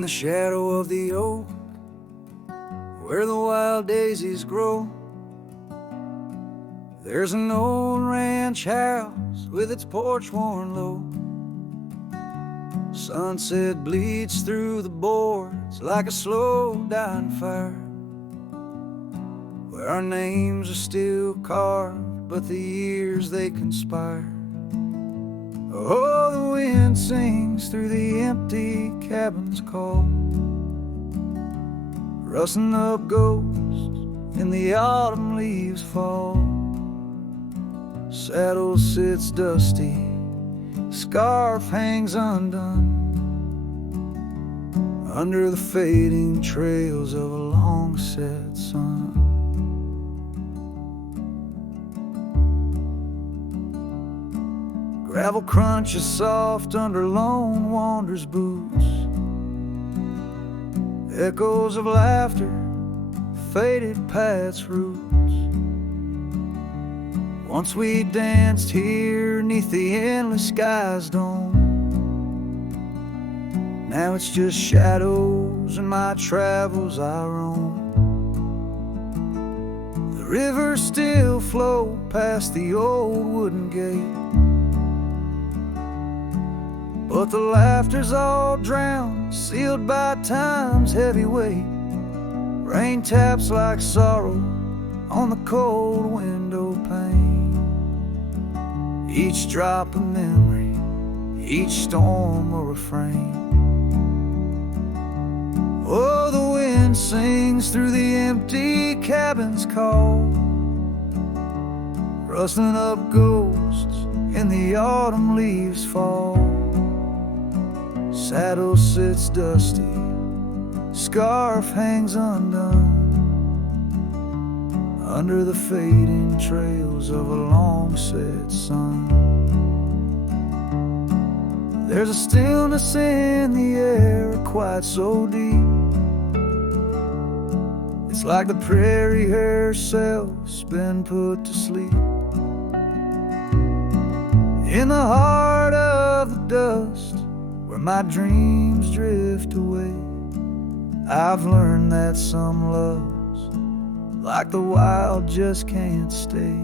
In the shadow of the oak, where the wild daisies grow, there's an old ranch house with its porch worn low. Sunset bleeds through the boards like a slow dying fire, where our names are still carved, but the years they conspire. Oh, the wind sings through the empty cabin's call, rustling up ghosts in the autumn leaves fall. Saddle sits dusty, scarf hangs undone, under the fading trails of a long set sun. Gravel crunches soft under lone wanderer's boots, echoes of laughter faded paths roots. Once we danced here neath the endless sky's dome, now it's just shadows and my travels I roam. The rivers still flow past the old wooden gate, but the laughter's all drowned, sealed by time's heavy weight. Rain taps like sorrow on the cold window pane, each drop a memory, each storm a refrain. Oh, the wind sings through the empty cabin's call, rustling up ghosts in the autumn leaves fall. Saddle sits dusty, scarf hangs undone, under the fading trails of a long set sun. There's a stillness in the air, quite so deep, it's like the prairie herself's been put to sleep. In the heart of the dust, where my dreams drift away, I've learned that some loves, like the wild, just can't stay.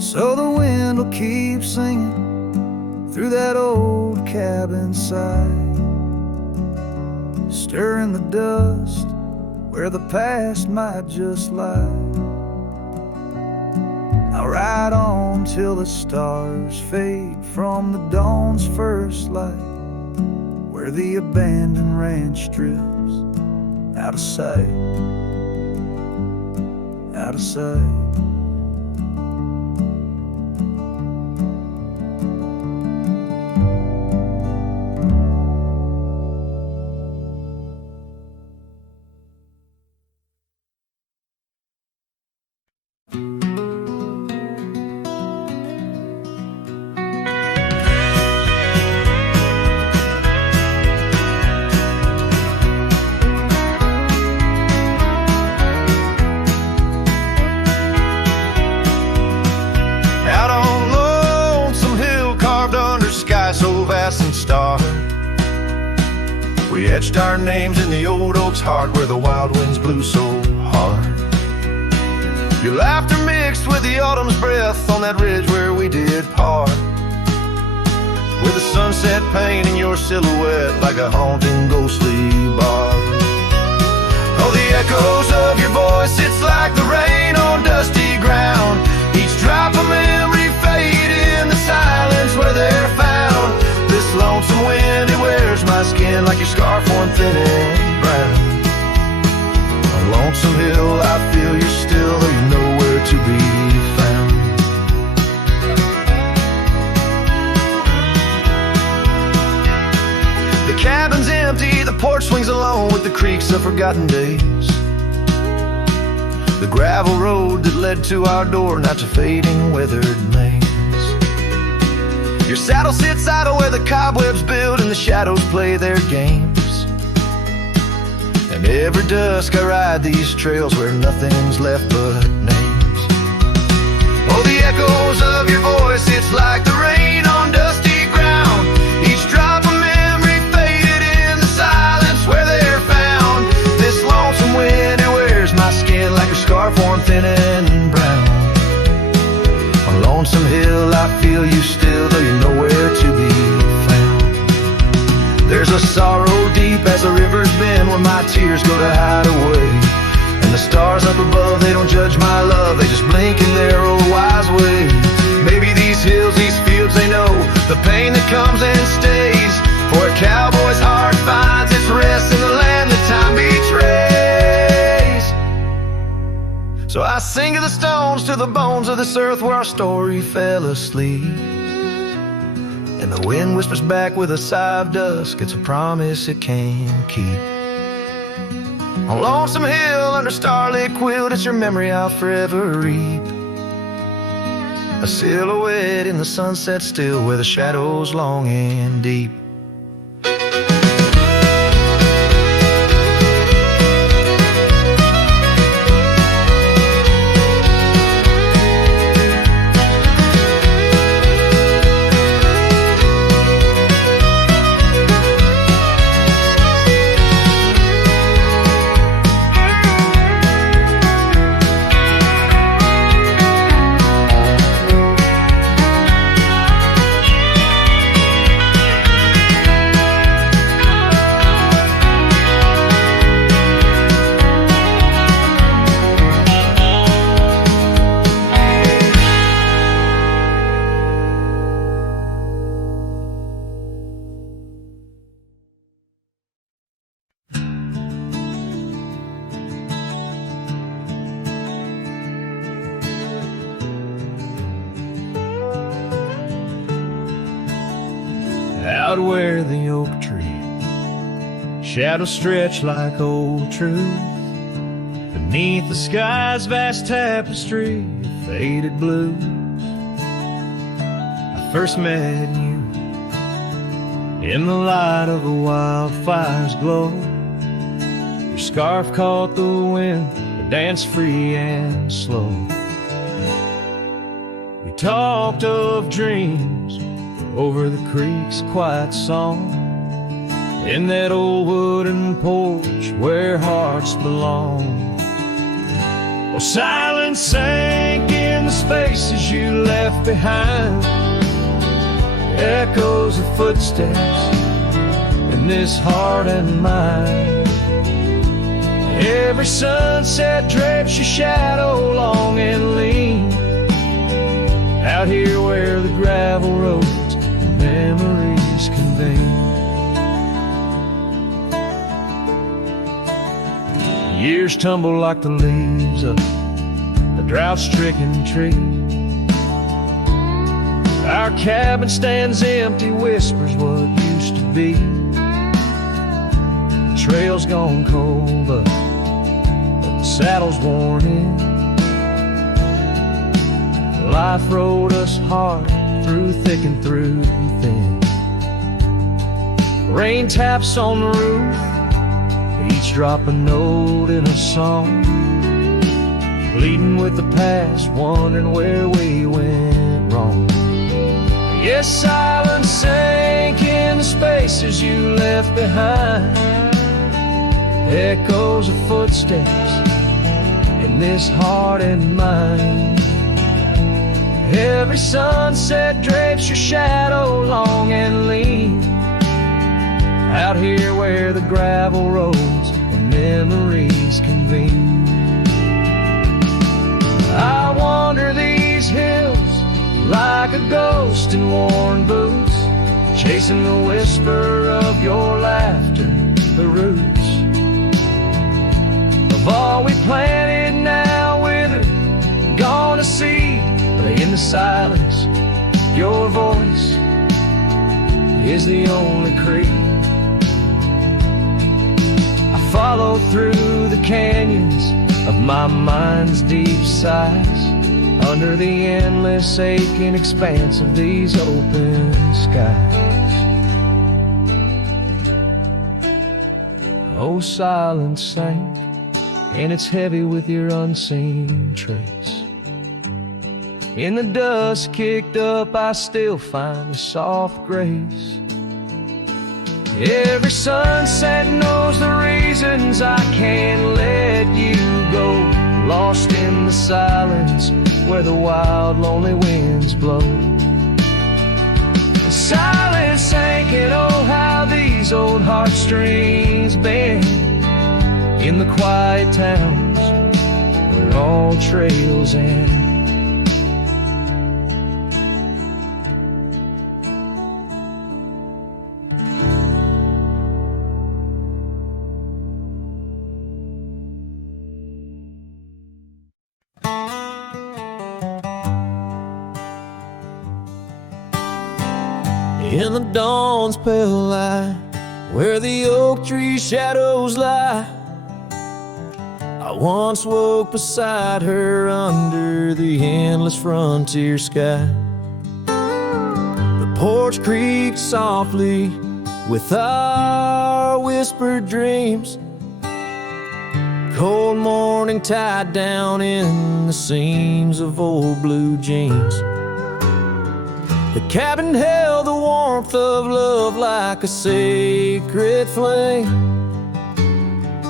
So the wind will keep singing through that old cabin side, stirring the dust where the past might just lie. I'll ride on till the stars fade from the dawn's first light, where the abandoned ranch drifts out of sight, out of sight. We etched our names in the old oak's heart, where the wild winds blew so hard. Your laughter mixed with the autumn's breath on that ridge where we did part, with the sunset painting your silhouette like a haunting ghostly bar. Oh, the echoes of your voice, it's like the rain on dusty ground, each drop of memory faded in the silence where they're found. This lonesome wind, it wears my skin like your scarf worn thin and brown. On Lonesome Hill, I feel you're still, though you're nowhere to be found. The cabin's empty, the porch swings alone with the creaks of forgotten days. The gravel road that led to our door, now's a fading, weathered maze. Your saddle sits idle where the cobwebs build and the shadows play their games. And every dusk I ride these trails where nothing's left but names. Oh, the echoes of your voice, it's like the rain on dusty ground, each drop of memory faded tears go to hide away. And the stars up above, they don't judge my love, they just blink in their old wise way. Maybe these hills, these fields, they know the pain that comes and stays. For a cowboy's heart finds its rest in the land that time betrays. So I sing to the stones, to the bones of this earth where our story fell asleep. And the wind whispers back with a sigh of dusk, it's a promise it can't keep. On Lonesome Hill under starlit quilt, it's your memory I'll forever reap. A silhouette in the sunset still, where the shadows long and deep. Out where the oak tree shadows stretch like old truth, beneath the sky's vast tapestry of faded blues, I first met you in the light of a wildfire's glow. Your scarf caught the wind, but danced free and slow. We talked of dreams over the creek's quiet song, in that old wooden porch where hearts belong. Oh, silence sank in the spaces you left behind, echoes of footsteps in this heart and mind. Every sunset drapes your shadow long and lean, out here where the gravel roads memories convene. Years tumble like the leaves of a drought-stricken tree. Our cabin stands empty, whispers what used to be. The trail's gone cold, but the saddle's worn in. Life rode us hard, through thick and through thin. Rain taps on the roof, each drop a note in a song, pleading with the past, wondering where we went wrong. Yes, silence sank in the spaces you left behind, echoes of footsteps in this heart and mind. Every sunset drapes your shadow long and lean, out here where the gravel roads and memories convene. I wander these hills like a ghost in worn boots, chasing the whisper of your laughter, the roots of all we planted now withered, gone to seed. But in the silence, your voice is the only creed. I follow through the canyons of my mind's deep sighs, under the endless aching expanse of these open skies. Oh, silence sank, and it's heavy with your unseen trace. In the dust kicked up, I still find a soft grace. Every sunset knows the reasons I can't let you go, lost in the silence where the wild, lonely winds blow. And silence sank, and oh, how these old heartstrings bend, in the quiet towns where all trails end. In the dawn's pale light, where the oak tree shadows lie, I once woke beside her under the endless frontier sky. The porch creaked softly with our whispered dreams, cold morning tied down in the seams of old blue jeans. The cabin held the warmth of love like a sacred flame,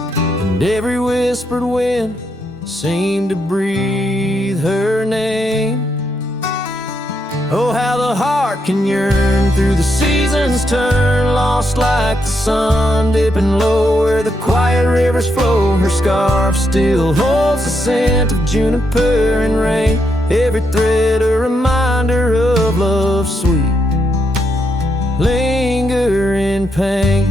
and every whispered wind seemed to breathe her name. Oh, how the heart can yearn through the seasons turn, lost like the sun dipping low where the quiet rivers flow. Her scarf still holds the scent of juniper and rain, every thread a reminder of love's sweet lingering pain.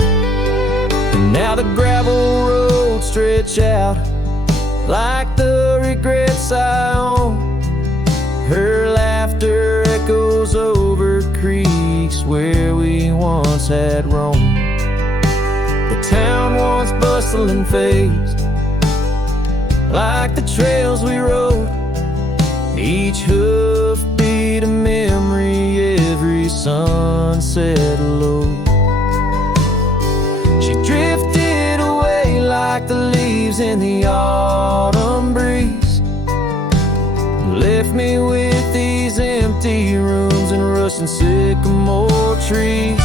And now the gravel roads stretch out like the regrets I own. Her laughter echoes over creeks where we once had roamed. The town once bustling fades like the trails we rode, each hoof beat a memory, every sunset low. She drifted away like the leaves in the autumn breeze, left me with these empty rooms and rusting sycamore trees.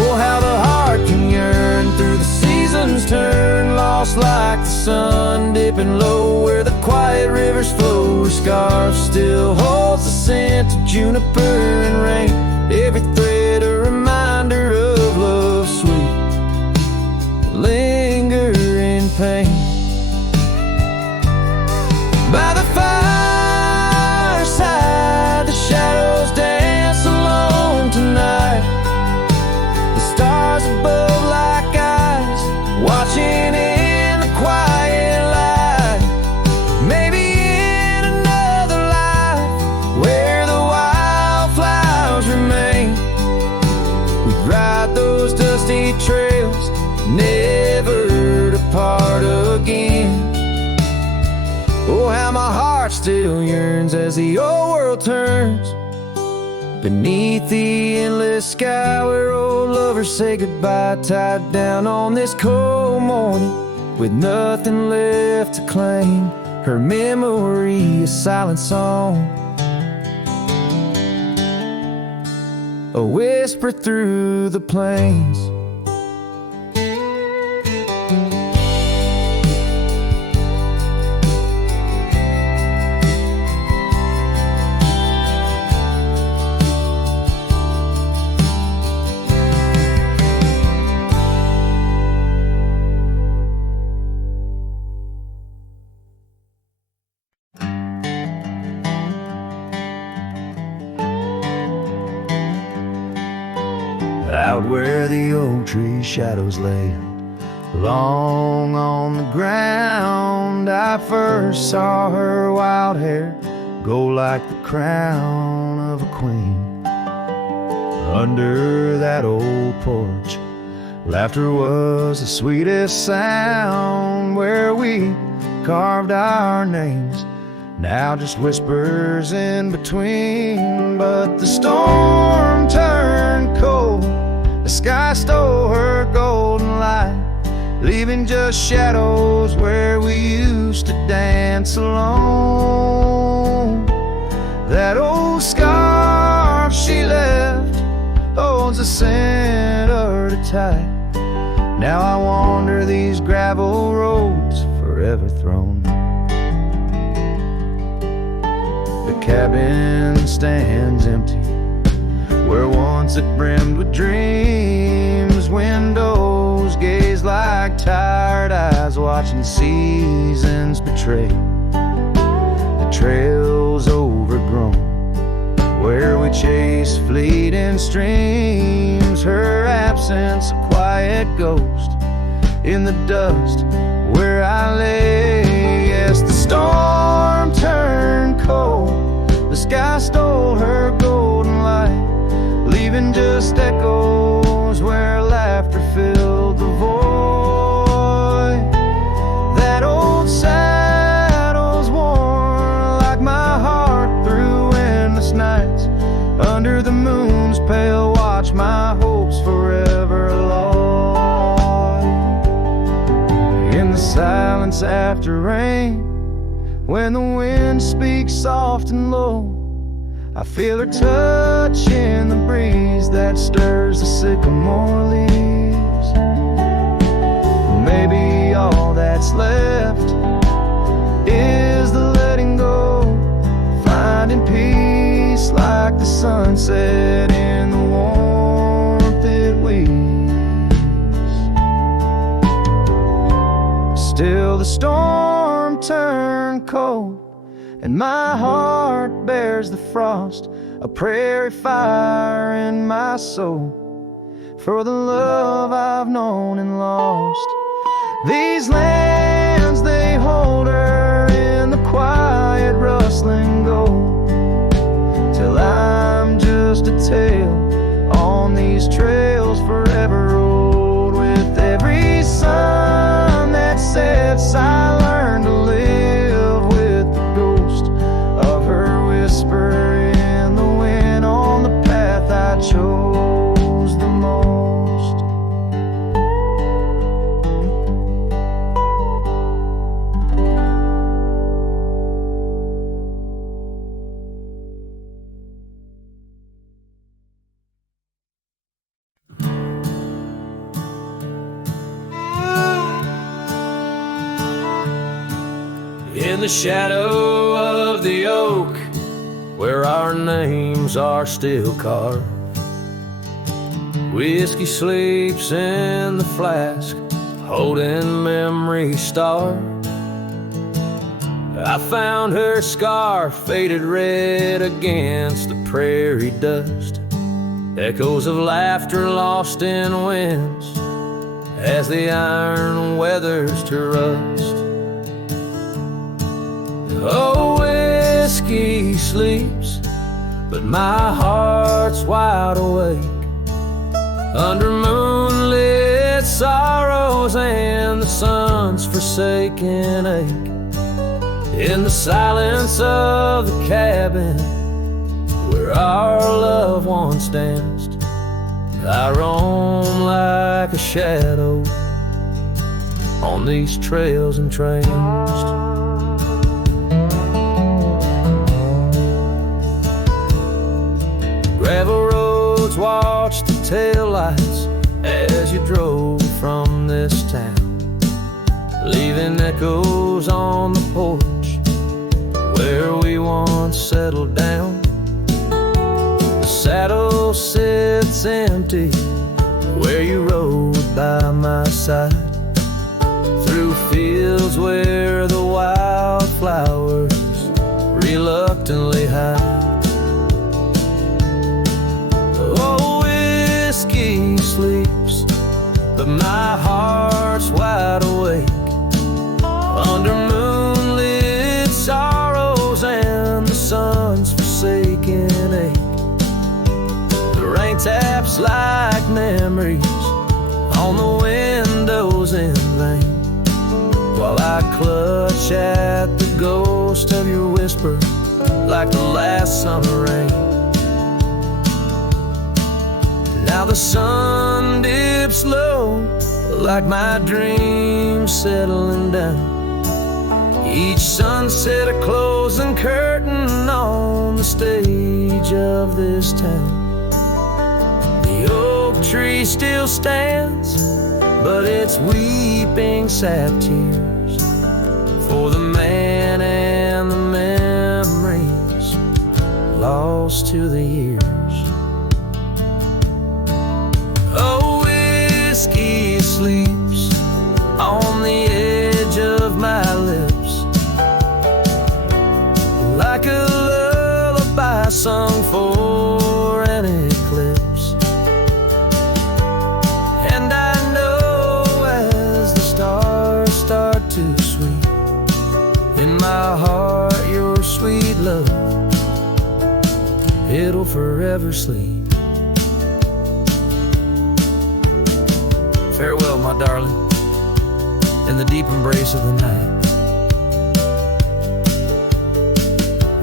Oh, how the heart can yearn through the seasons turn, lost like the sun dipping low where the quiet rivers flow. Her scarf still holds the scent of juniper and rain, every thread a reminder of love's sweet lingering pain. By the fireside, the shadows dance alone tonight, the stars above like eyes watching in the quiet light. Maybe in another life where the wildflowers remain, we'd ride those dusty trails, never depart again. Oh, how my heart still yearns as the old world turns beneath the endless sky where old lovers say goodbye, tied down on this cold morning with nothing left to claim. Her memory a silent song, a whisper through the plains. Out where the oak tree shadows lay long on the ground, I first saw her wild hair go like the crown of a queen. Under that old porch, laughter was the sweetest sound, where we carved our names, now just whispers in between. But the storm turned cold, the sky stole her golden light, leaving just shadows where we used to dance alone. That old scarf she left holds a scent of her tight. Now I wander these gravel roads forever thrown. The cabin stands empty where once it brimmed with dreams, windows watching seasons betray the trails overgrown, where we chase fleeting streams. Her absence, a quiet ghost in the dust where I lay. Yes, the storm turned cold, the sky stole her golden light, leaving just echoes where laughter filled the void. That old saddle's worn like my heart through endless nights. Under the moon's pale watch, my hopes forever lost. In the silence after rain, when the wind speaks soft and low, I feel her touch in the breeze that stirs the sycamore leaves. Maybe all that's left is the letting go, finding peace like the sunset in the warmth it weaves. Still the storm turned cold, and my heart bears the frost, a prairie fire in my soul, for the love I've known and lost. These lands, they hold her in the quiet rustling gold, till I'm just a tale on these trails forever old. With every sun that sets, I learn to live with the ghost of her whisper in the wind on the path I chose the most. In the shadow of the oak, where our names are still carved, whiskey sleeps in the flask, holding memory starved. I found her scar faded red against the prairie dust, echoes of laughter lost in winds as the iron weathers to rust. Oh, whiskey sleeps, but my heart's wide awake under moonlit sorrows and the sun's forsaken ache. In the silence of the cabin where our loved ones danced, I roam like a shadow on these trails entranced. Gravel roads, watch the taillights as you drove from this town, leaving echoes on the porch where we once settled down. The saddle sits empty where you rode by my side, through fields where the wildflowers reluctantly hide. Oh, whiskey sleeps, but my heart's wide awake under moonlit sorrows and the sun's forsaken ache. The rain taps like memories on the windows in vain, while I clutch at the ghost of your whisper like the last summer rain. Now the sun dips low like my dreams settling down, each sunset a closing curtain on the stage of this town. The oak tree still stands, but it's weeping sad tears for the man and the memories lost to the years. Oh, whiskey sleeps on the edge In my heart, your sweet love, it'll forever sleep. Farewell, my darling, in the deep embrace of the night,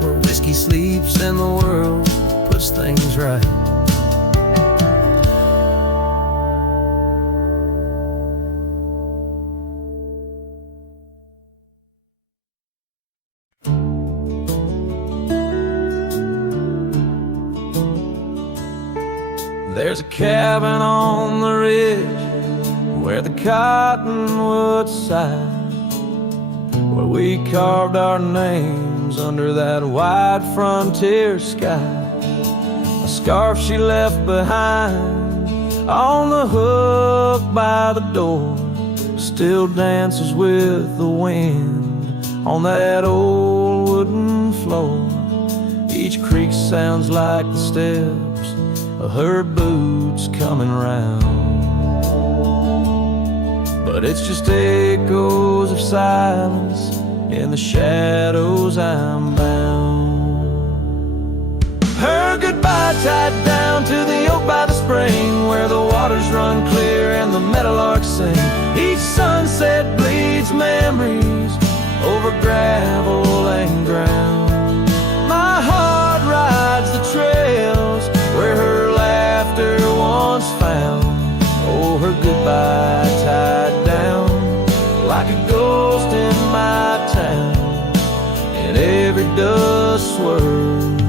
where whiskey sleeps and the world puts things right. There's a cabin on the ridge where the cottonwoods sigh, where we carved our names under that wide frontier sky. A scarf she left behind on the hook by the door still dances with the wind on that old wooden floor. Each creak sounds like the steps of her boots coming round, but it's just echoes of silence in the shadows I'm bound. Her goodbye tied down to the oak by the spring, where the waters run clear and the meadowlarks sing. Each sunset bleeds memories over gravel and ground. My heart rides the trails where her laughter once found. Oh, her goodbye tied down like a ghost in my town. In every dust swirl,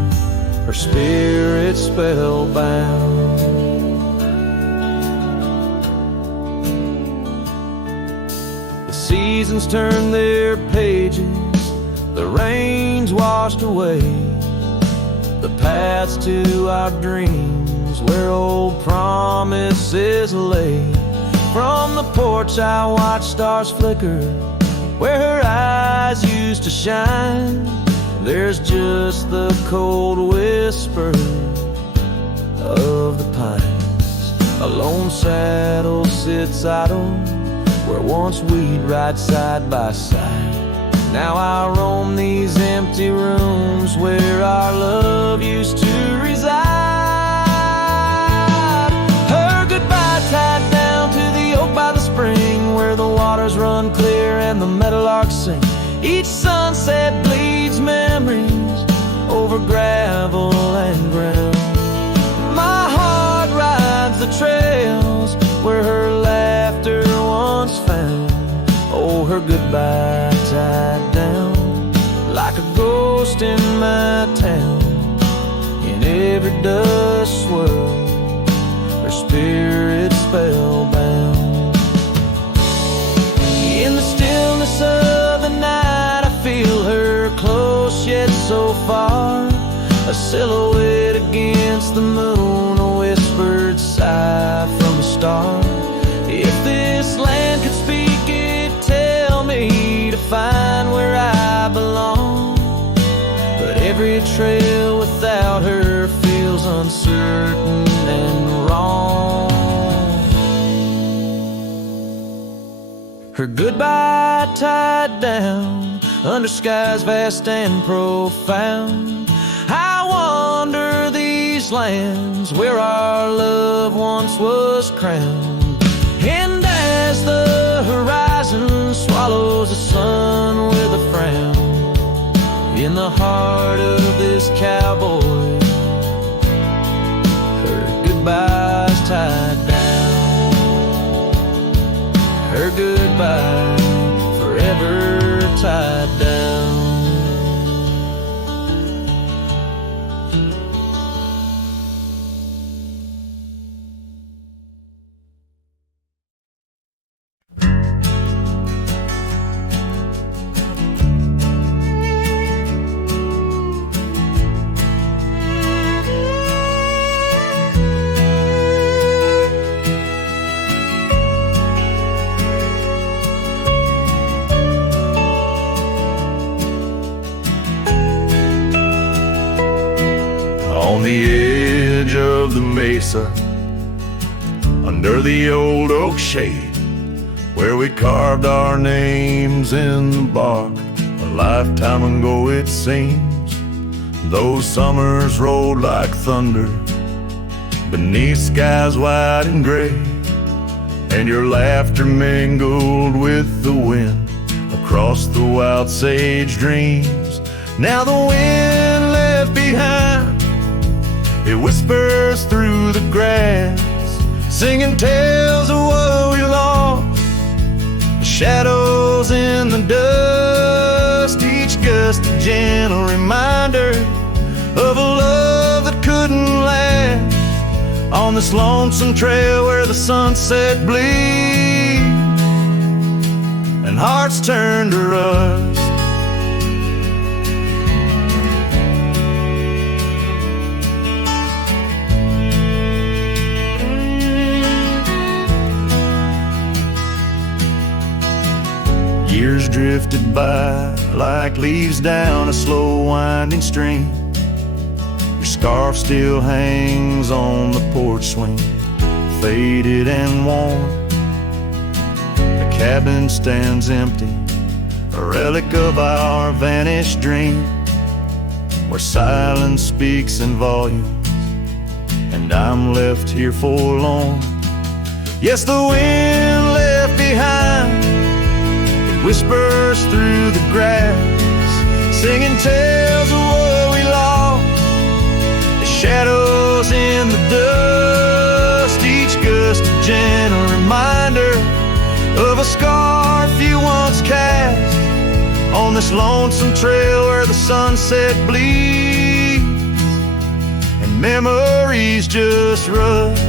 her spirit spellbound. The seasons turn their pages, the rains washed away the paths to our dreams where old promises lay. From the porch I watch stars flicker where her eyes used to shine. There's just the cold whisper of the pines. A lone saddle sits idle where once we'd ride side by side. Now I roam these empty rooms where our love used to reside. Her goodbye tied down to the oak by the spring, where the waters run clear and the meadowlarks sing. Each sunset bleeds memories over gravel and ground. My heart rides the trails where her laughter once found. Oh, her goodbye tied down like a ghost in my town. In every dust swirl, her spirit spellbound. In the stillness of the night, I feel her close yet so far. A silhouette against the moon, a whispered sigh from a star. If this land could speak, it'd tell me to find where I belong. But every trail without her feels uncertain and wrong. Her goodbye tied down under skies vast and profound. I wander these lands where our love once was crowned. And as the horizon swallows the sun with a frown, in the heart of this cowboy, her goodbye's tied down. Her goodbye forever tied down. On the edge of the mesa, under the old oak shade, where we carved our names in the bark, a lifetime ago it seems. Those summers rolled like thunder beneath skies wide and gray, and your laughter mingled with the wind across the wild sage dreams. Now the wind left behind, it whispers through the grass, singing tales of what we lost, the shadows in the dust, each gust a gentle reminder of a love that couldn't last on this lonesome trail where the sunset bleeds and hearts turn to rust. Years drifted by like leaves down a slow winding stream. Your scarf still hangs on the porch swing, faded and worn. The cabin stands empty, a relic of our vanished dream, where silence speaks in volumes, and I'm left here forlorn. Yes, the wind left behind, whispers through the grass, singing tales of what we lost, the shadows in the dust, each gust a gentle reminder of a scarf you once cast on this lonesome trail where the sunset bleeds and memories just rust.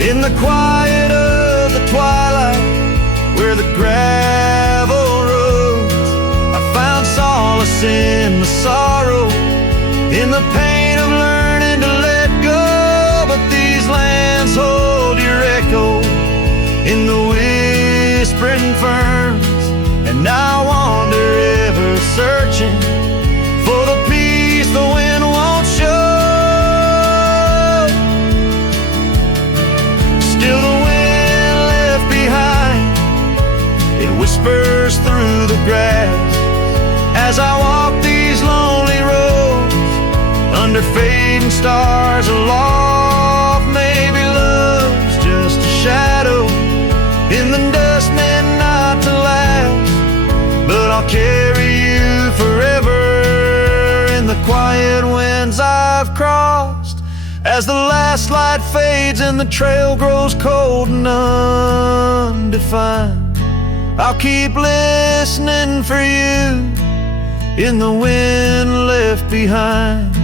In the quiet of the twilight, where the gravel roads, I found solace in the sorrow, in the pain of learning to let go. But these lands hold your echo in the whispering ferns, and I wander ever searching for the peace the wind won't show. Still the wind left behind, it whispers through the grass as I walk these lonely roads under fading stars aloft. Maybe love's just a shadow in the dust meant not to last, but I'll carry you forever in the quiet winds I've crossed. As the last light fades and the trail grows cold and undefined, I'll keep listening for you in the wind left behind.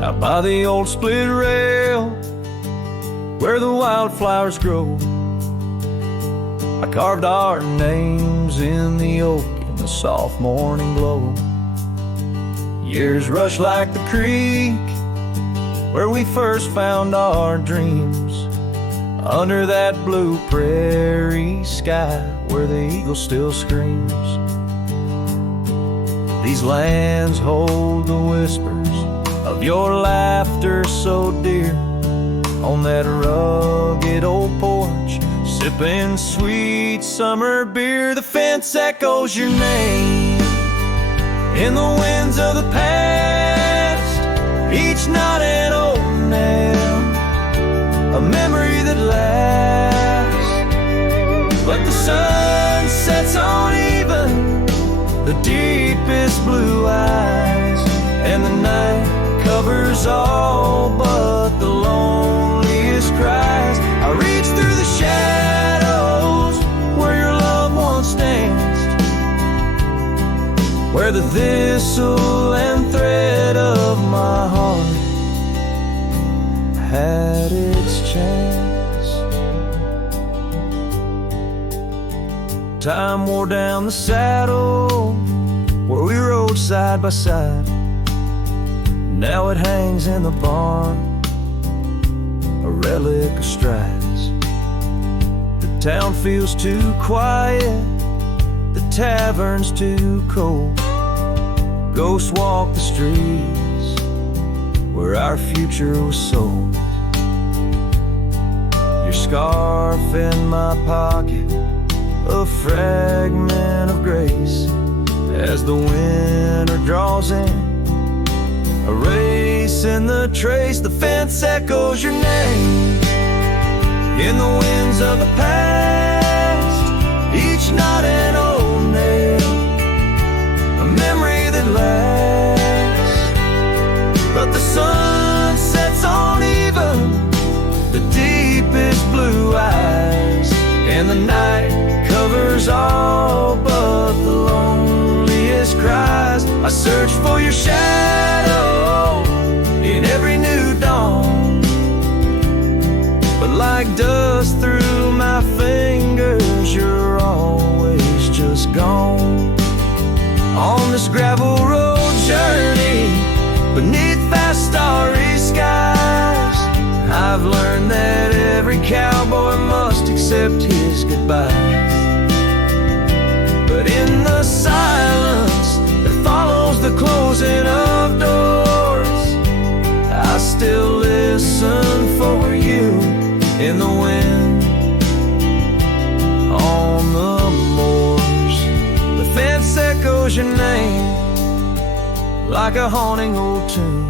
Out by the old split rail where the wildflowers grow, I carved our names in the oak in the soft morning glow. Years rush like the creek where we first found our dreams, under that blue prairie sky where the eagle still screams. These lands hold the whispers of your laughter so dear, on that rugged old porch, sipping sweet summer beer. The fence echoes your name in the winds of the past, each knot and old nail, a memory that lasts. But the sun sets on even the deepest blue eyes, and the night covers all but the loneliest cries. I reach through the shadows where your love once danced, where the thistle and thread of my heart had its chance. Time wore down the saddle where we rode side by side. Now it hangs in the barn relic of strides. The town feels too quiet, the tavern's too cold. Ghosts walk the streets where our future was sold. Your scarf in my pocket, a fragment of grace. As the winter draws in, a race in the trace. The fence echoes your name in the winds of the past. Each knot an old nail, a memory that lasts. But the sun sets on even the deepest blue eyes, and the night covers all but the loneliest cries. I search for your shadow in every new dawn, but like dust through my fingers, you're always just gone. On this gravel road journey beneath vast starry skies, I've learned that every cowboy must accept his goodbyes. But in the silence that follows the closing of doors, I still listen for you in the wind on the moors. The fence echoes your name like a haunting old tune.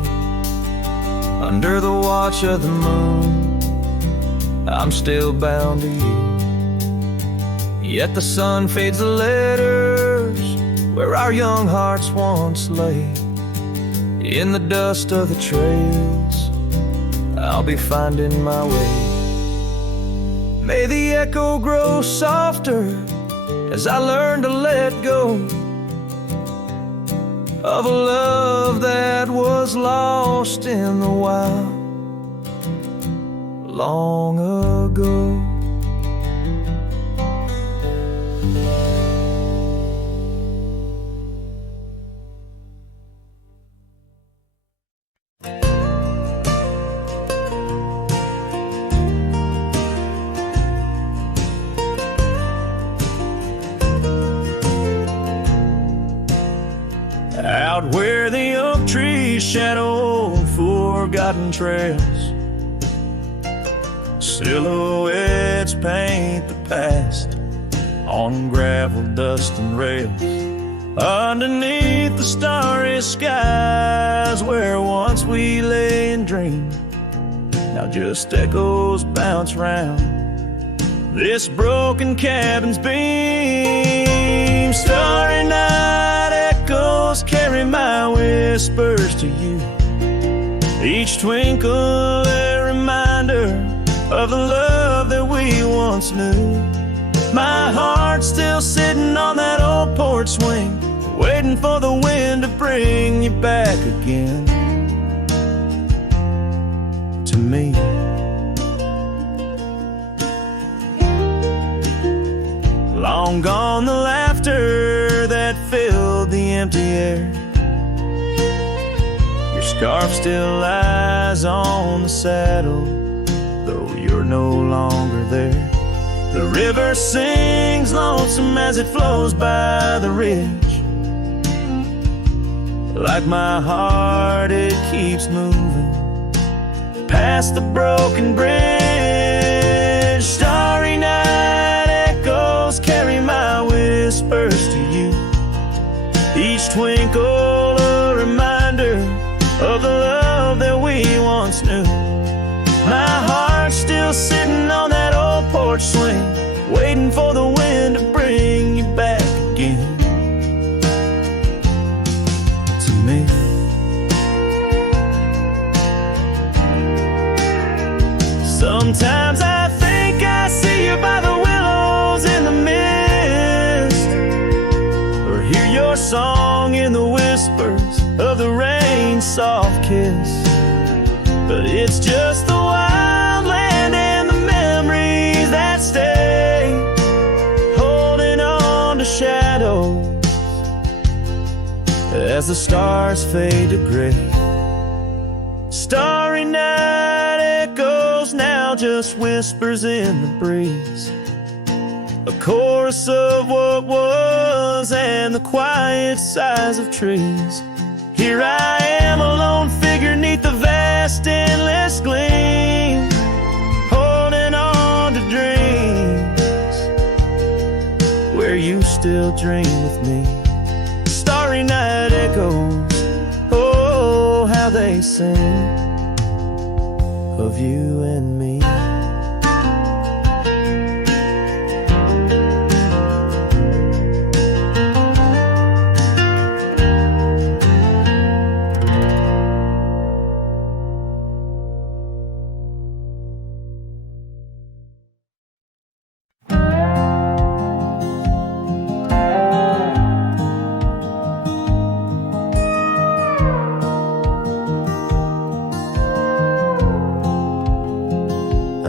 Under the watch of the moon, I'm still bound to you. Yet the sun fades the letters where our young hearts once lay. In the dust of the trails, I'll be finding my way. May the echo grow softer as I learn to let go of a love that was lost in the wild long ago. Out where the oak trees shadow forgotten trails, silhouettes paint the past on gravel, dust, and rails. Underneath the starry skies where once we lay and dreamed, now just echoes bounce round this broken cabin's beam. Starry night echoes carry my whispers to you, each twinkle a reminder of the love that we once knew. My heart's still sitting on that old porch swing, waiting for the wind to bring you back again to me. Long gone the laughter that filled the empty air. Your scarf still lies on the saddle, though you're no longer there. The river sings lonesome as it flows by the ridge. Like my heart, it keeps moving past the broken bridge. Starry night echoes carry my whispers to you, each twinkle a reminder of the love that we once knew. My heart's still sitting on that old porch swing, waiting for the wind to bring you back again to me. Sometimes I think I see you by the willows in the mist, or hear your song in the whispers of the rain's soft kiss. But it's just the wild land and the memories that stay, holding on to shadows as the stars fade to gray. Starry night echoes now just whispers in the breeze, a chorus of what was and the quiet sighs of trees. Here I am, a lone figure neath the vast endless gleam, holding on to dreams where you still dream with me. Starry night echoes, oh, how they sing of you and me.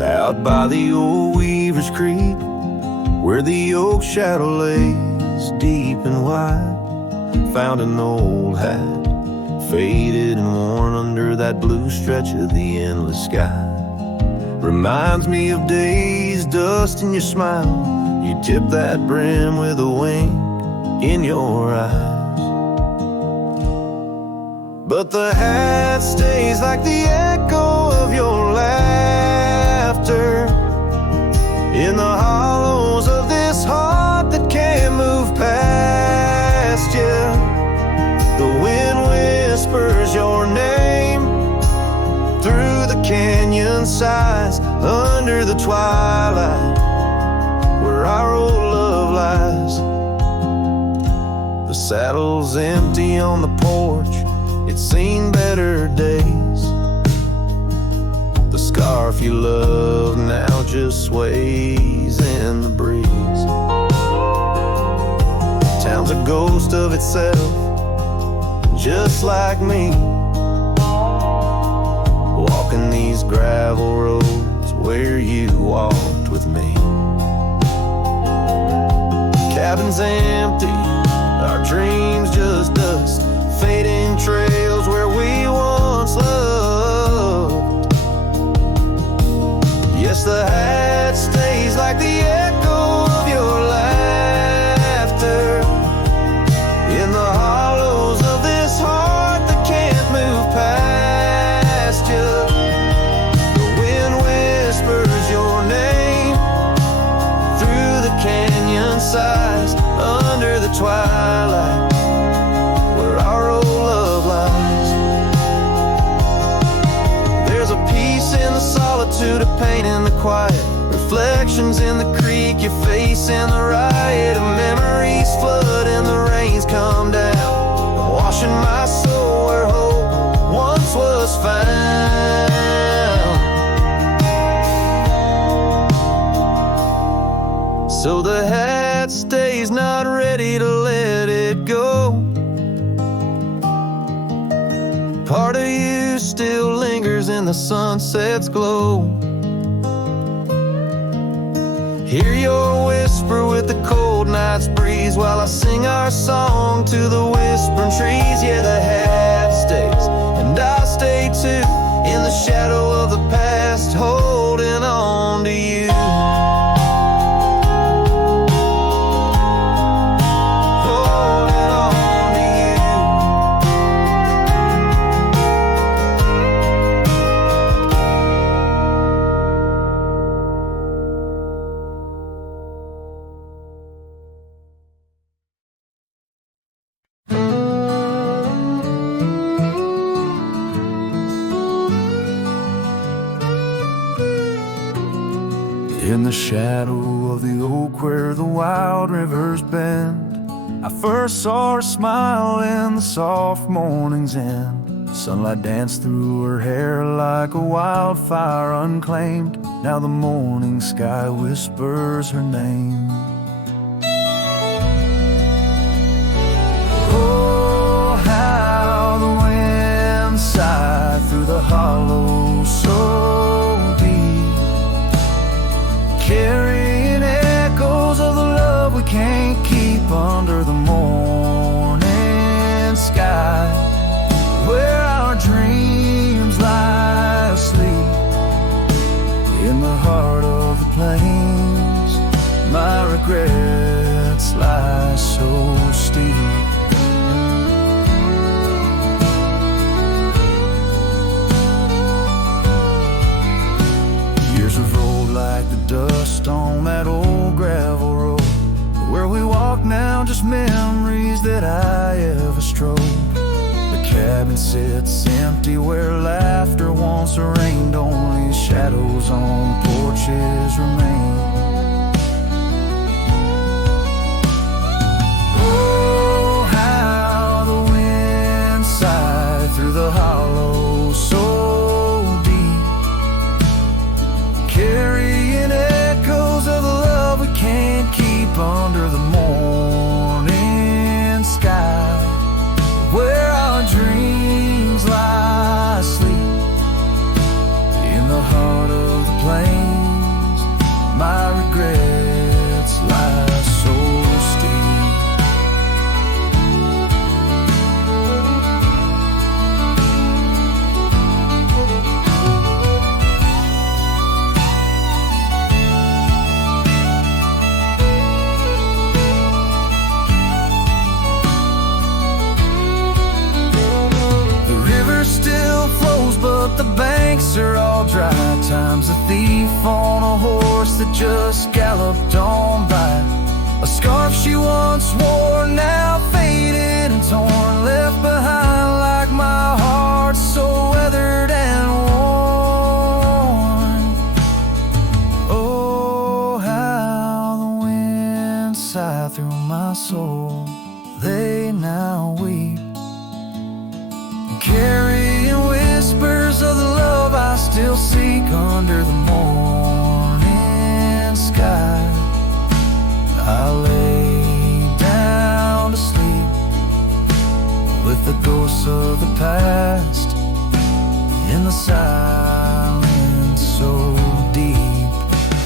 Out by the old Weaver's Creek, where the oak shadow lays deep and wide, found an old hat, faded and worn under that blue stretch of the endless sky. Reminds me of days, dust in your smile. You tip that brim with a wink in your eyes. But the hat stays like the echo of your laughter in the hollows of this heart that can't move past you. The wind whispers your name through the canyon sighs, under the twilight where our old love lies. The saddle's empty on the porch, it's seen better days. The scarf you love now just sways in the breeze. Town's a ghost of itself, just like me, walking these gravel roads where you walked with me. Cabin's empty, our dreams just dust, fading trails where we once loved. Yes, the hat stays like the echo of your laughter in the hollows of this heart that can't move past you. The wind whispers your name through the canyon sighs, under the twilight where our old love lies. There's a peace in the solitude, a pain in the quiet, reflections in the creek, your face in the riot of memories flood and the rains come down, washing my soul where hope once was found. So the hat stays, not ready to let it go. Part of you still lingers in the sunset's glow. Hear your whisper with the cold night's breeze while I sing our song to the whispering trees. Yeah, the hat stays, and I'll stay too, in the shadow of the past, holding on to you. Holding on to In the shadow of the oak where the wild rivers bend, I first saw her smile in the soft morning's end. Sunlight danced through her hair like a wildfire unclaimed. Now the morning sky whispers her name. Oh, how the wind sighed through the hollow so deep, carrying echoes of the love we can't keep under the morning sky, where our dreams lie asleep in the that I ever strode. The cabin sits empty where laughter once reigned. Only shadows on porches remain. Oh, how the wind sighed through the hollow so deep, carrying echoes of the love we can't keep under the morning sky, where our dreams lie asleep in the heart of the plains. My regrets lie so steep. Still flows, but the banks are all dry. Time's a thief on a horse that just galloped on by. A scarf she once wore, now faded and torn, left behind like my heart, so weathered and worn. Oh, how the wind sighed through my soul. They now weep, carrying whispers of the love I still seek under the morning sky. I lay down to sleep with the ghosts of the past in the silence so deep,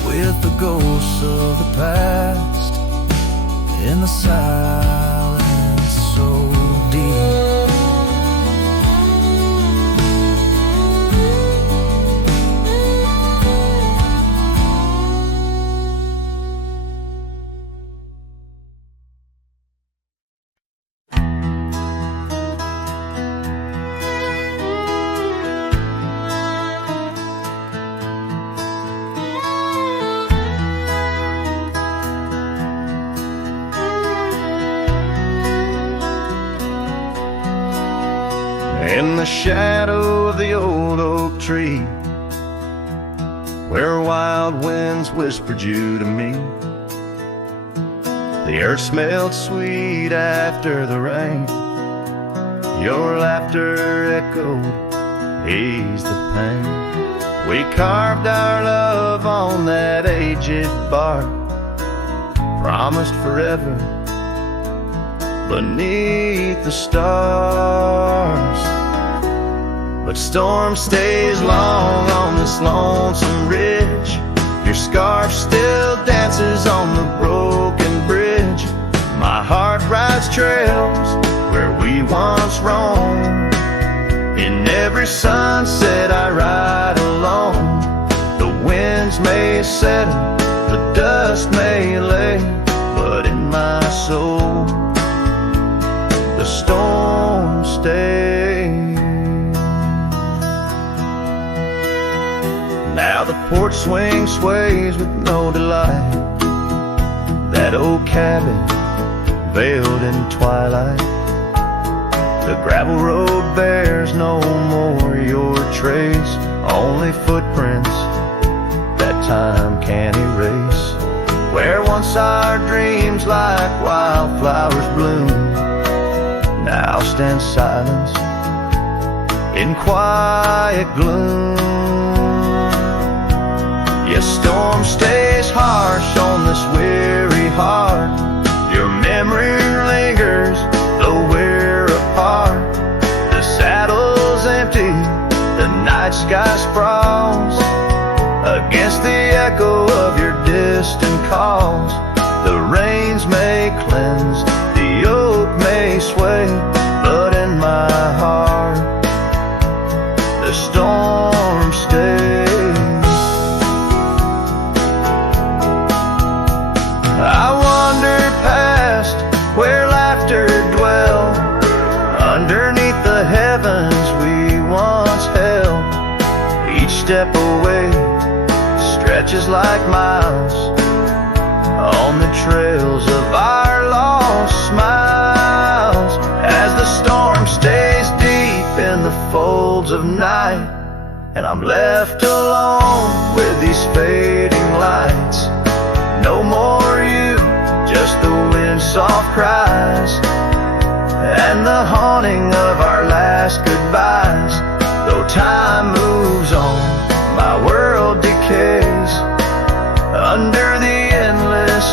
with the ghosts of the past in the silence so deep. In the shadow of the old oak tree, where wild winds whispered you to me, the earth smelled sweet after the rain. Your laughter echoed, eased the pain. We carved our love on that aged bark, promised forever beneath the stars. But storm stays long on this lonesome ridge. Your scarf still dances on the broken bridge. My heart rides trails where we once roamed. In every sunset I ride alone. The winds may settle, the dust may lay, but in my soul the storm stays. Now the porch swing sways with no delight. That old cabin veiled in twilight. The gravel road bears no more your trace, only footprints that time can't erase. Where once our dreams like wildflowers bloomed, now stand silence in quiet gloom. Yes, storm stays harsh on this weary heart. Your memory lingers, though we're apart. The saddle's empty, the night sky sprawls against the echo of your distant calls. The rains may cleanse, the oak may sway, but in my heart the storm stays. I wander past where laughter dwelled, underneath the heavens we once held. Each step away stretches like miles on the trails of our lost smiles. in the folds of night, and I'm left alone with these fading lights. No more you, just the wind's soft cries and the haunting of our last goodbyes. Though time moves on, my world decays under the endless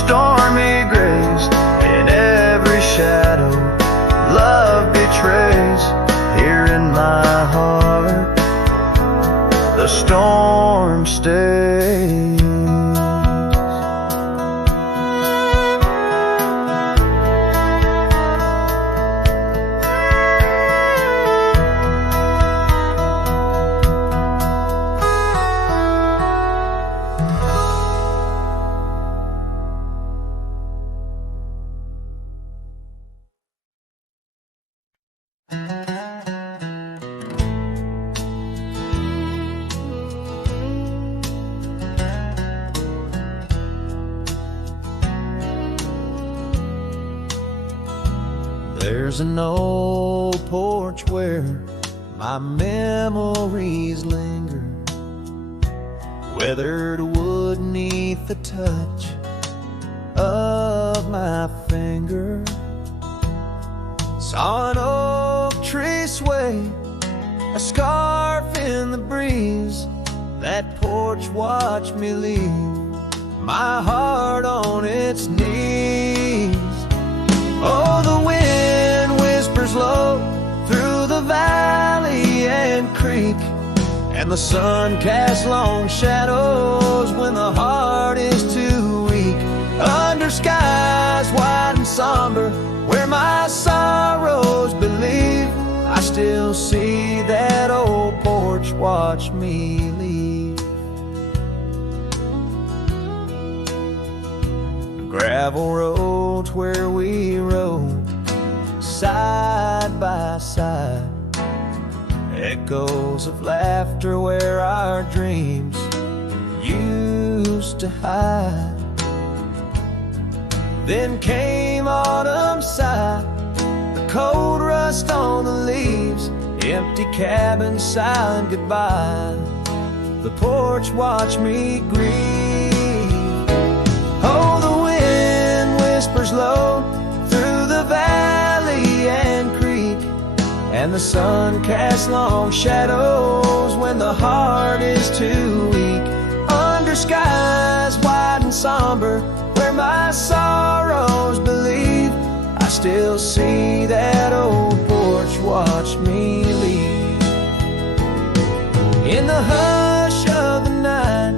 stormy grays. In every shadow, love betrays. Here in my heart, the storm stays. There's an old porch where my memories linger, weathered wood neath the touch of my finger. Saw an oak tree sway, a scarf in the breeze. That porch watched me leave my heart on its knees. Oh, the wind whispers low through the valley and creek, and the sun casts long shadows when the heart is too weak. Under skies wide and somber, where my sorrows believe, I still see that old porch watch me leave. Gravel roads where we rode side by side, echoes of laughter where our dreams used to hide. Then came autumn sigh, the cold rust on the leaves, empty cabin silent goodbye. The porch watched me grieve. Oh, the wind whispers low through the valley and creek, and the sun casts long shadows when the heart is too weak. Under skies wide and somber, where my sorrows believe, I still see that old porch watch me leave. In the hush of the night,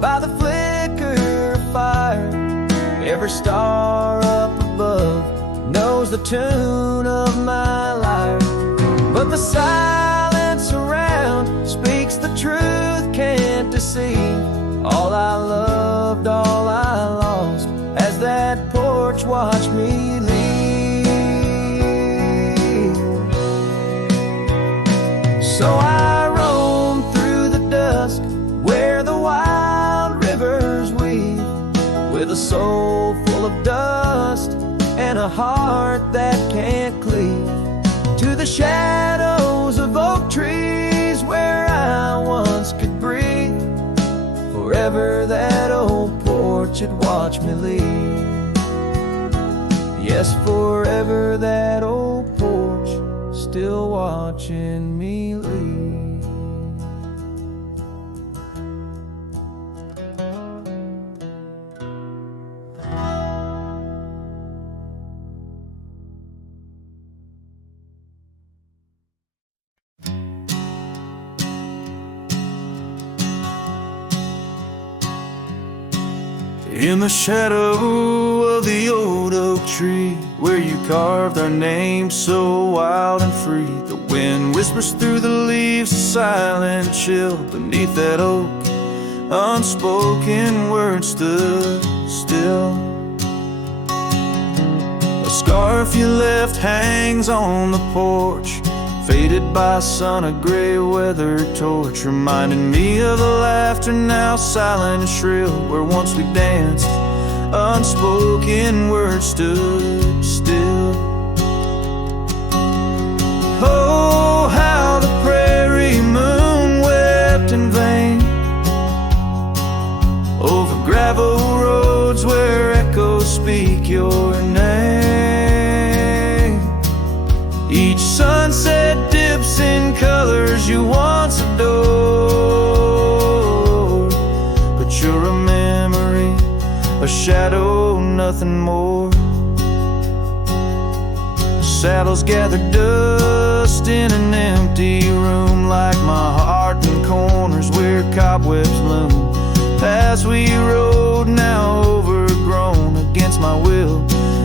by the flicker of fire, every star up above knows the tune of my lyre. But the silence around speaks the truth, can't deceive. All I loved, all I lost, as that porch watched me leave. So I roam through the dusk where the wild rivers weave, with a soul full of dust and a heart that can't cleave, to the shadows of oak trees where I once could breathe. Forever that old porch had watched me leave. Yes, forever that old porch still watching me leave. In the shadow of the old oak tree, where you carved our names so wild and free, the wind whispers through the leaves, a silent chill beneath that oak. Unspoken words stood still. A scarf you left hangs on the porch, faded by sun, a gray weather torch, reminding me of the laughter now silent and shrill, where once we danced. Unspoken words stood still. Oh, nothing more. Saddles gather dust in an empty room, like my heart in corners where cobwebs loom. Paths we rode, now overgrown against my will.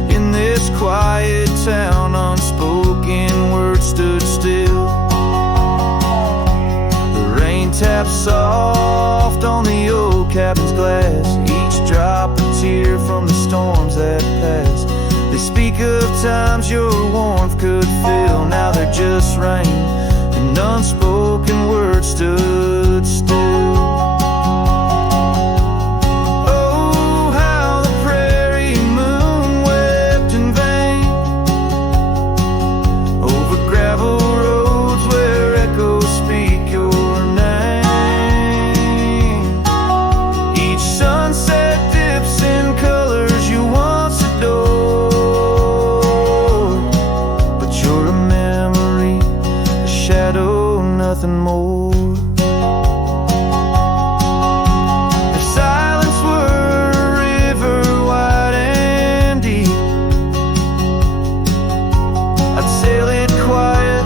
In this quiet town, unspoken words stood still. The rain taps soft on the old cabin's glass, each drop a tear from the storms that passed. They speak of times your warmth could fill, now they're just rain, and unspoken words stood still. Oh, how the prairie moon wept in vain over gravel roads where echoes speak your name. Each sunset dips in colors you once adored, nothing more. If silence were a river wide and deep, I'd sail it quiet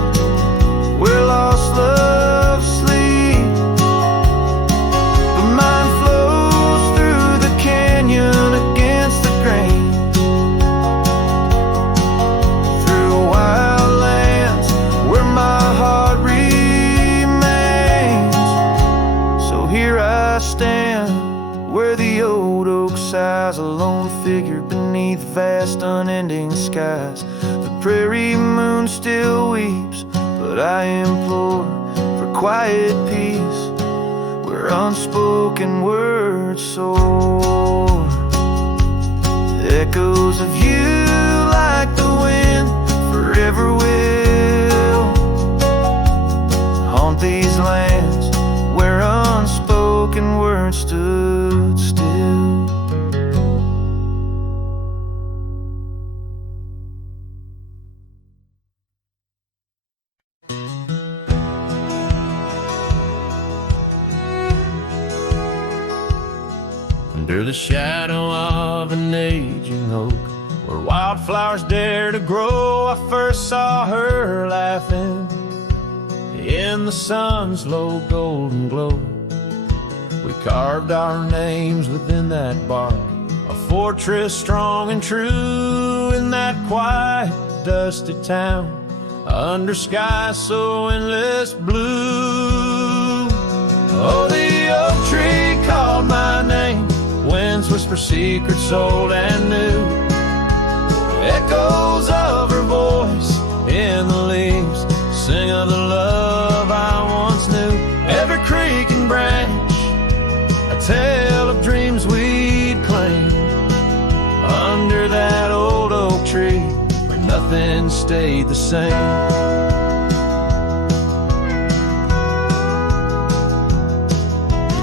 where lost love sleep. But mine flows through the canyon against the grain, through wild lands where my heart here I stand, where the old oak sighs, a lone figure beneath vast unending skies. The prairie moon still weeps, but I implore for quiet peace, where unspoken words soar. The echoes of you, like the wind, forever will haunt these lands where unspoken words stood still. Under the shadow of an aging oak, where wildflowers dare to grow, I first saw her laughing in the sun's low golden glow. We carved our names within that bark, a fortress strong and true in that quiet, dusty town, under skies so endless blue. Oh, the oak tree called my name, winds whisper secrets old and new, echoes of her voice in the leaves sing of the love I once knew. Every creek and branch, a tale of dreams we'd claim, under that old oak tree where nothing stayed the same.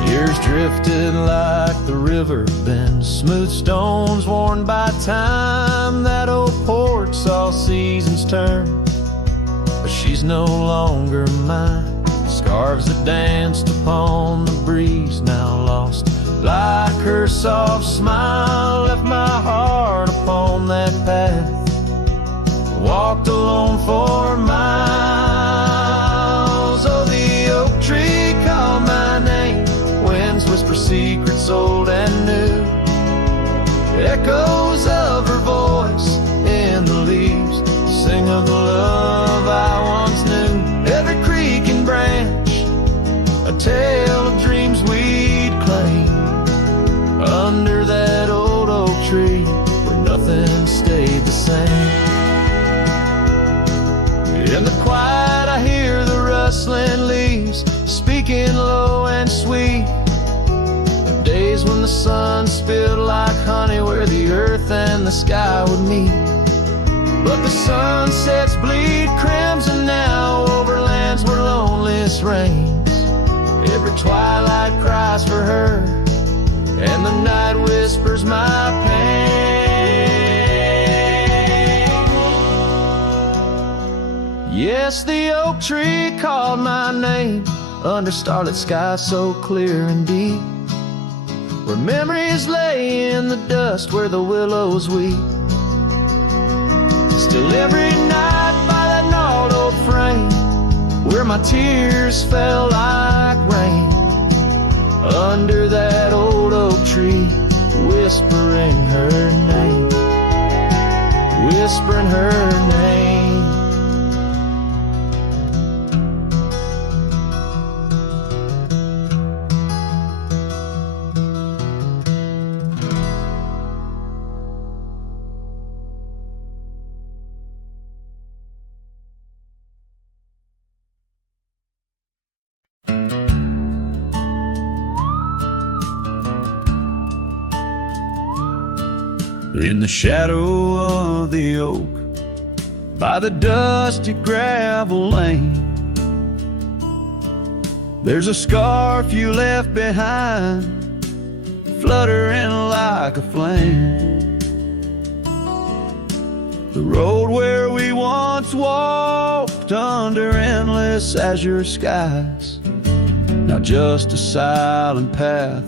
Years drifted like the river bends, smooth stones worn by time. That old porch saw seasons turn, but she's no longer mine. Scarves that danced upon the breeze, now lost, like her soft smile, left my heart upon that path, walked alone for miles. Oh, the oak tree called my name, winds whisper secrets old and new, echoes of her voice in the leaves sing of the love I once knew. Every creek and branch, a tale of dreams we'd claim, under that old oak tree where nothing stayed the same. In the quiet I hear the rustling leaves speaking low and sweet, the days when the sun spilled like honey where the earth and the sky would meet. But the sunsets bleed crimson now over lands where loneliness reigns. Every twilight cries for her, and the night whispers my pain. Yes, the oak tree called my name under starlit skies so clear and deep, where memories lay in the dust where the willows weep. Still every night by that gnarled old frame where my tears fell like rain, under that old oak tree, whispering her name, whispering her name. In the shadow of the oak, by the dusty gravel lane, there's a scarf you left behind, fluttering like a flame. The road where we once walked under endless azure skies, now just a silent path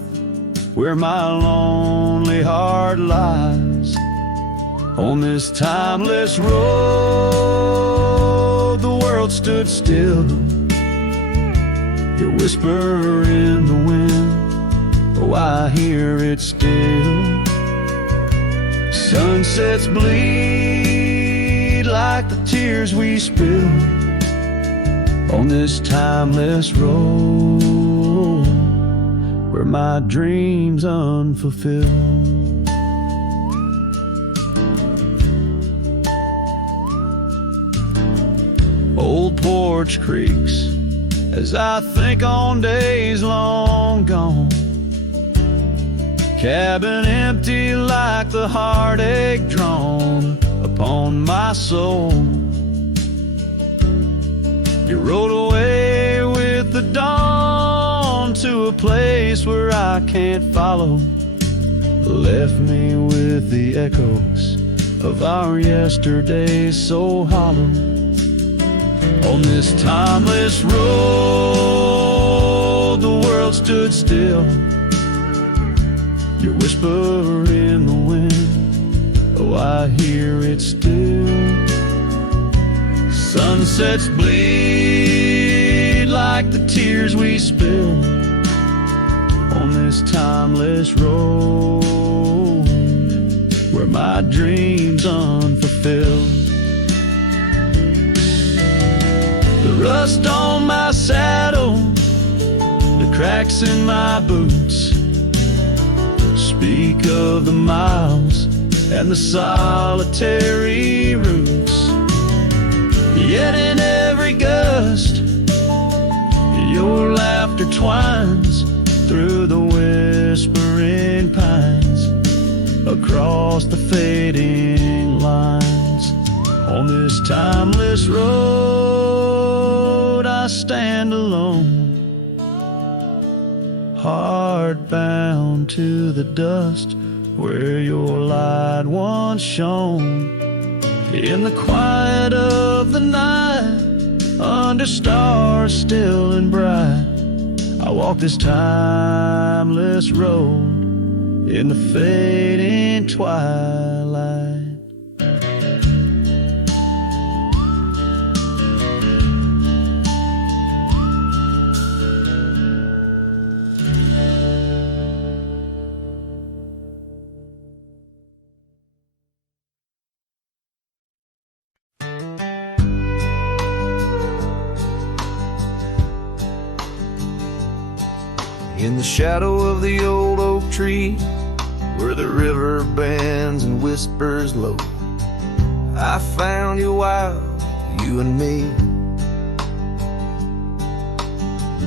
where my lonely heart lies. On this timeless road, the world stood still. Your whisper in the wind, oh, I hear it still. Sunsets bleed like the tears we spill on this timeless road, where my dreams unfulfilled. Old porch creaks as I think on days long gone. Cabin empty like the heartache drawn upon my soul. You rode away with the dawn to a place where I can't follow. Left me with the echoes of our yesterdays so hollow. On this timeless road, the world stood still. Your whisper in the wind, oh, I hear it still. Sunsets bleed like the tears we spill on this timeless road, where my dreams unfulfilled. The rust on my saddle, the cracks in my boots, speak of the miles and the solitary routes. Yet in every gust, your laughter twines through the whispering pines, across the fading lines. On this timeless road, I stand alone, heart bound to the dust where your light once shone. In the quiet of the night, under stars still and bright, I walk this timeless road in the fading twilight. In the shadow of the old oak tree, where the river bends and whispers low, I found you wild, you and me.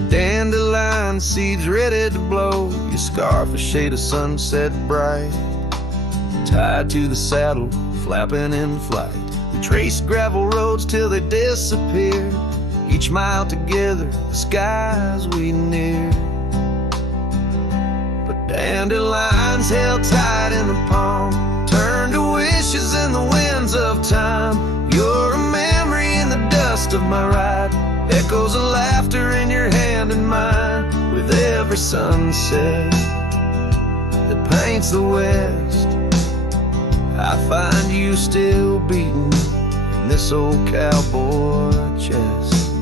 Dandelion seeds ready to blow, your scarf a shade of sunset bright, tied to the saddle, flapping in flight. We traced gravel roads till they disappeared, each mile together, the skies we neared. Dandelions held tight in the palm, turned to wishes in the winds of time. You're a memory in the dust of my ride, echoes of laughter in your hand and mine. With every sunset, paints the west, I find you still beating in this old cowboy chest.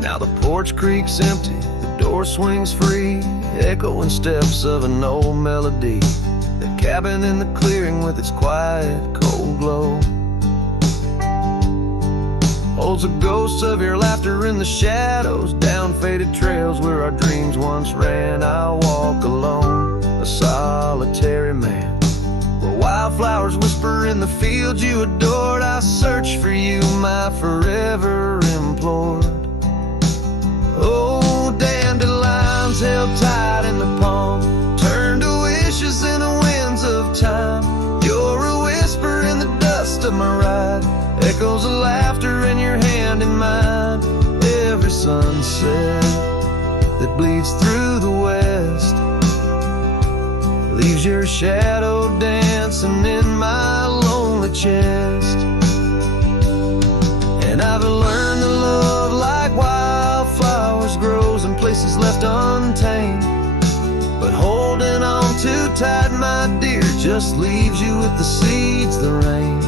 Now the porch creak's empty, the door swings free, echoing steps of an old melody. The cabin in the clearing with its quiet, cold glow holds the ghosts of your laughter in the shadows, down faded trails where our dreams once ran. I'll walk alone, a solitary man, where wildflowers whisper in the fields you adored. I search for you, my forever implored. Oh, dandelions held tight in the palm, turn to wishes in the winds of time. You're a whisper in the dust of my ride, echoes of laughter in your hand in mine. Every sunset that bleeds through the west leaves your shadow dancing in my lonely chest. And I've learned that love like wildflowers grows in places left untamed, but holding on too tight, my dear, just leaves you with the seeds that rain.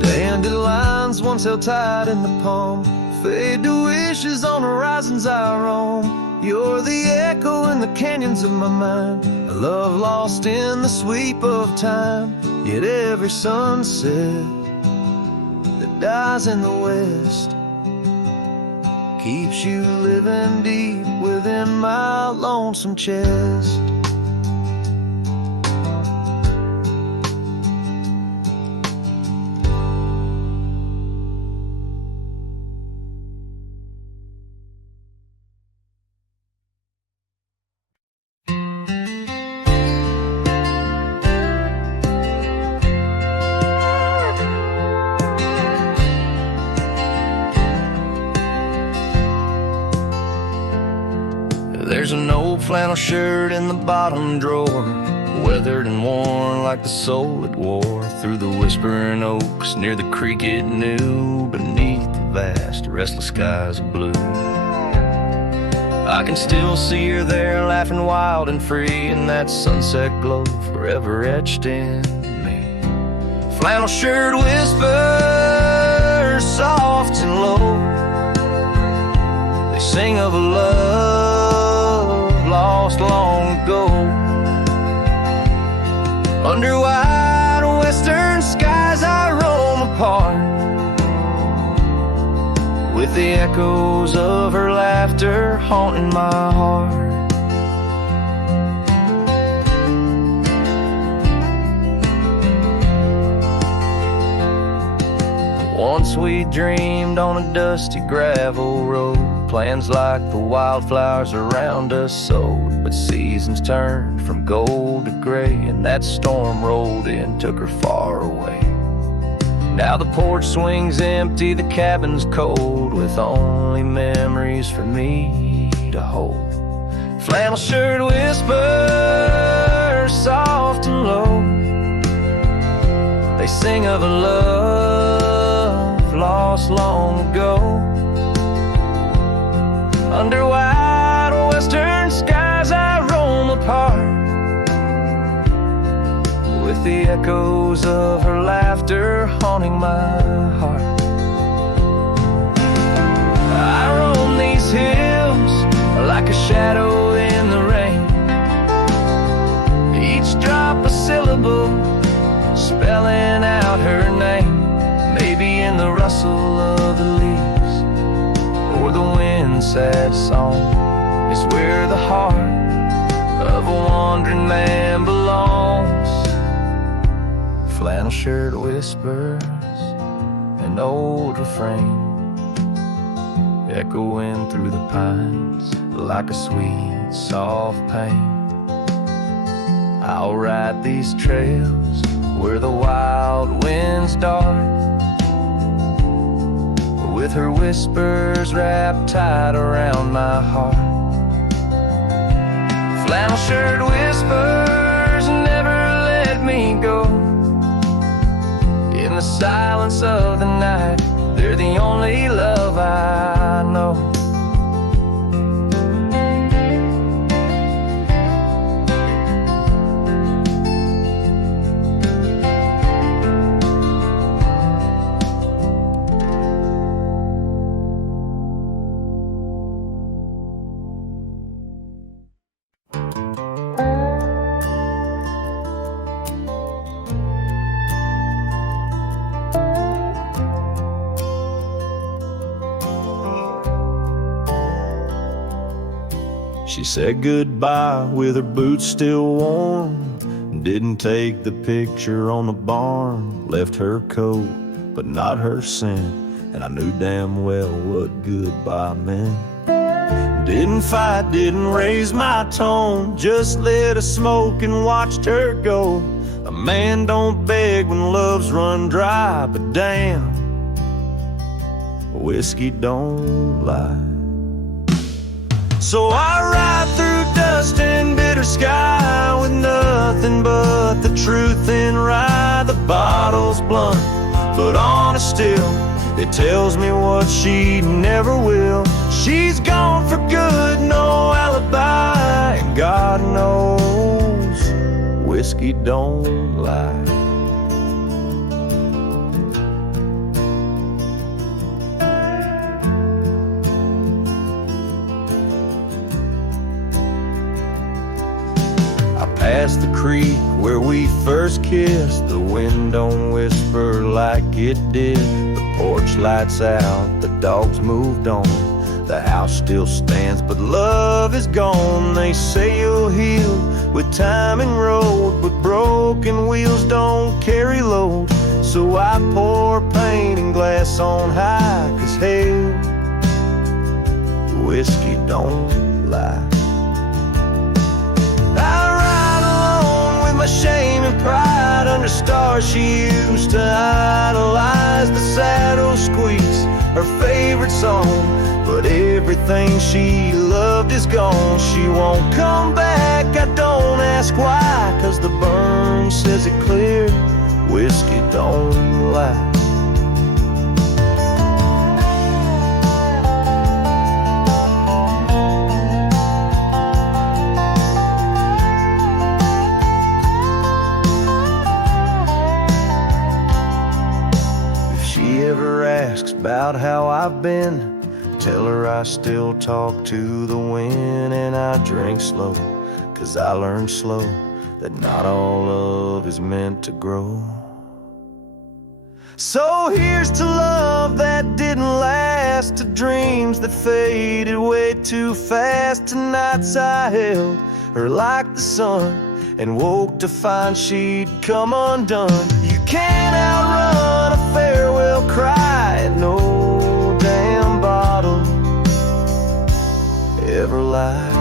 Dandelions once held tight in the palm fade to wishes on horizons I roam. You're the echo in the canyons of my mind, a love lost in the sweep of time. Yet every sunset that dies in the west keeps you living deep within my lonesome chest. There's an old flannel shirt in the bottom drawer, weathered and worn like the soul it wore through the whispering oaks near the creek it knew, beneath the vast restless skies of blue. I can still see her there, laughing wild and free in that sunset glow forever etched in me. Flannel shirt whispers soft and low, they sing of a love lost long ago. Under wide western skies I roam apart, with the echoes of her laughter haunting my heart. Once we dreamed on a dusty gravel road, plans like the wildflowers around us sowed, but seasons turned from gold to gray, and that storm rolled in, took her far away. Now the porch swings empty, the cabin's cold, with only memories for me to hold. Flannel shirt whispers soft and low, they sing of a love lost long ago. Under wide western skies I roam apart, with the echoes of her laughter haunting my heart. I roam these hills like a shadow in the rain, each drop a syllable spelling out her name. Maybe in the rustle of the leaves or the wind's sad song is where the heart of a wandering man belongs. Flannel shirt whispers an old refrain, echoing through the pines like a sweet, soft pain. I'll ride these trails where the wild winds dart, with her whispers wrapped tight around my heart. Flannel shirt whispers never let me go. In the silence of the night, they're the only love I know. She said goodbye with her boots still warm, didn't take the picture on the barn, left her coat but not her scent, and I knew damn well what goodbye meant. Didn't fight, didn't raise my tone, just lit a smoke and watched her go. A man don't beg when love's run dry, but damn, whiskey don't lie. So I ride through dust and bitter sky with nothing but the truth in rye. The bottle's blunt, but honest still, it tells me what she never will. She's gone for good, no alibi, and God knows whiskey don't lie. Past the creek where we first kissed, the wind don't whisper like it did. The porch lights out, the dogs moved on, the house still stands, but love is gone. They say you'll heal with time and road, but broken wheels don't carry load. So I pour paint and glass on high, 'cause hell, whiskey don't lie. My shame and pride under stars she used to idolize. The saddle squeaks, her favorite song, but everything she loved is gone. She won't come back, I don't ask why, 'cause the burn says it clear, whiskey don't lie. About how I've been, tell her I still talk to the wind, and I drink slow, 'cause I learned slow that not all love is meant to grow. So here's to love that didn't last, to dreams that faded way too fast, to nights I held her like the sun and woke to find she'd come undone. You can't outrun a farewell cry, and no damn bottle ever lies.